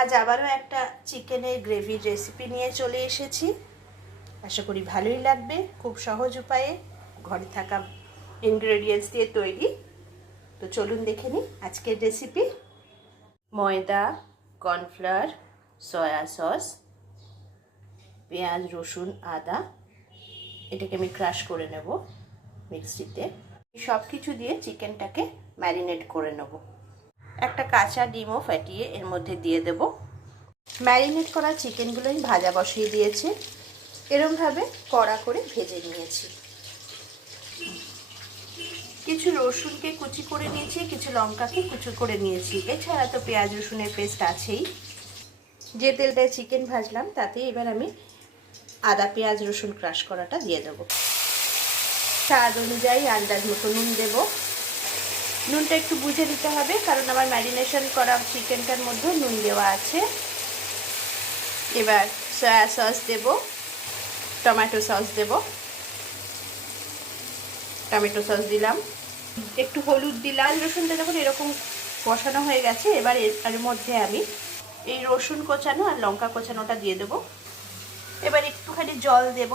আজ আবারও একটা চিকেনের গ্রেভির রেসিপি নিয়ে চলে এসেছি। আশা করি ভালোই লাগবে। খুব সহজ উপায়ে ঘরে থাকা ইনগ্রেডিয়েন্টস দিয়ে তৈরি। তো চলুন দেখে নিই আজকের রেসিপি। ময়দা, কর্নফ্লাওয়ার, সয়া সস, পেঁয়াজ, রসুন, আদা, এটাকে আমি ক্রাশ করে নেব মিক্সিতে। সব কিছু দিয়ে চিকেনটাকে ম্যারিনেট করে নেব। একটা কাঁচা ডিমও ফাটিয়ে এর মধ্যে দিয়ে দেব। ম্যারিনেট করা চিকেনগুলো আমি ভাজা বসিয়ে দিয়েছি। এরমভাবে কড়া করে ভেজে নিয়েছি। কিছু রসুনকে কুচি করে নিয়েছি, কিছু লঙ্কাকে কুচি করে নিয়েছি। এছাড়া তো পেঁয়াজ রসুনের পেস্ট আছেই। যে তেলটায় চিকেন ভাজলাম তাতে এবার আমি আদা পেঁয়াজ রসুন ক্রাশ করাটা দিয়ে দেবো। স্বাদ অনুযায়ী আন্দাজ মতো নুন দেব। নুনটা একটু বুঝে দিতে হবে, কারণ আমার ম্যারিনেশন করা চিকেনটার মধ্যে নুন দেওয়া আছে। এবার সয়া সস দেব, টমেটো সস দেব। টমেটো সস দিলাম, একটু হলুদ দিলাম। রসুনটা যখন এরকম কষানো হয়ে গেছে, এবার এর মধ্যে আমি এই রসুন কোচানো আর লঙ্কা কোচানোটা দিয়ে দেব। এবার একটুখানি জল দেব।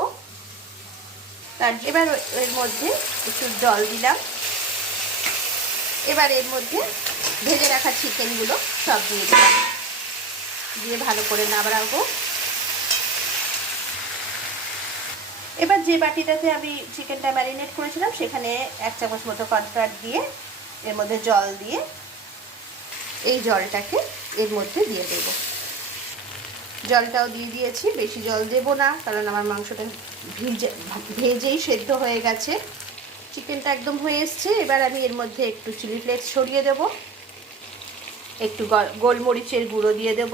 এবার এর মধ্যে একটু জল দিলাম। এবার এর মধ্যে ভেজে রাখা চিকেনগুলো সব দিয়ে দিলাম, দিয়ে ভালো করে নাড়াবো। এবার যে বাটিটাতে আমি চিকেনটা ম্যারিনেট করেছিলাম সেখানে 1 চামচ মতো কর্নফ্লাওয়ার দিয়ে এর মধ্যে জল দিয়ে এই জলটাকে এর মধ্যে দিয়ে দেব। জলটাও দিয়ে দিয়েছি, বেশি জল দেব না, কারণ আমার মাংসটা ভেজেই সেদ্ধ হয়ে গেছে। চিকেনটা একদম হয়ে এসছে। এবার আমি এর মধ্যে একটু চিলি ফ্লেক্স ছড়িয়ে দেব, একটু গোলমরিচের গুঁড়ো দিয়ে দেব।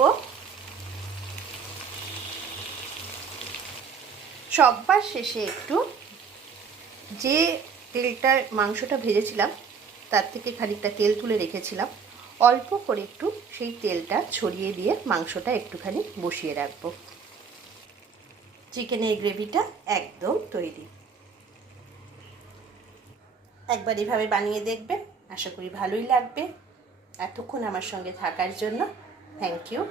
সববার শেষে একটু যে তেলটা মাংসটা ভেজেছিলাম তার থেকে খানিকটা তেল তুলে রেখেছিলাম, অল্প করে একটু সেই তেলটা ছড়িয়ে দিয়ে মাংসটা একটুখানি বসিয়ে রাখবো। চিকেনের গ্রেভিটা একদম তৈরি। একবার এভাবে বানিয়ে দেখবেন, আশা করি ভালোই লাগবে। এতক্ষণ আমার সঙ্গে থাকার জন্য থ্যাংক ইউ।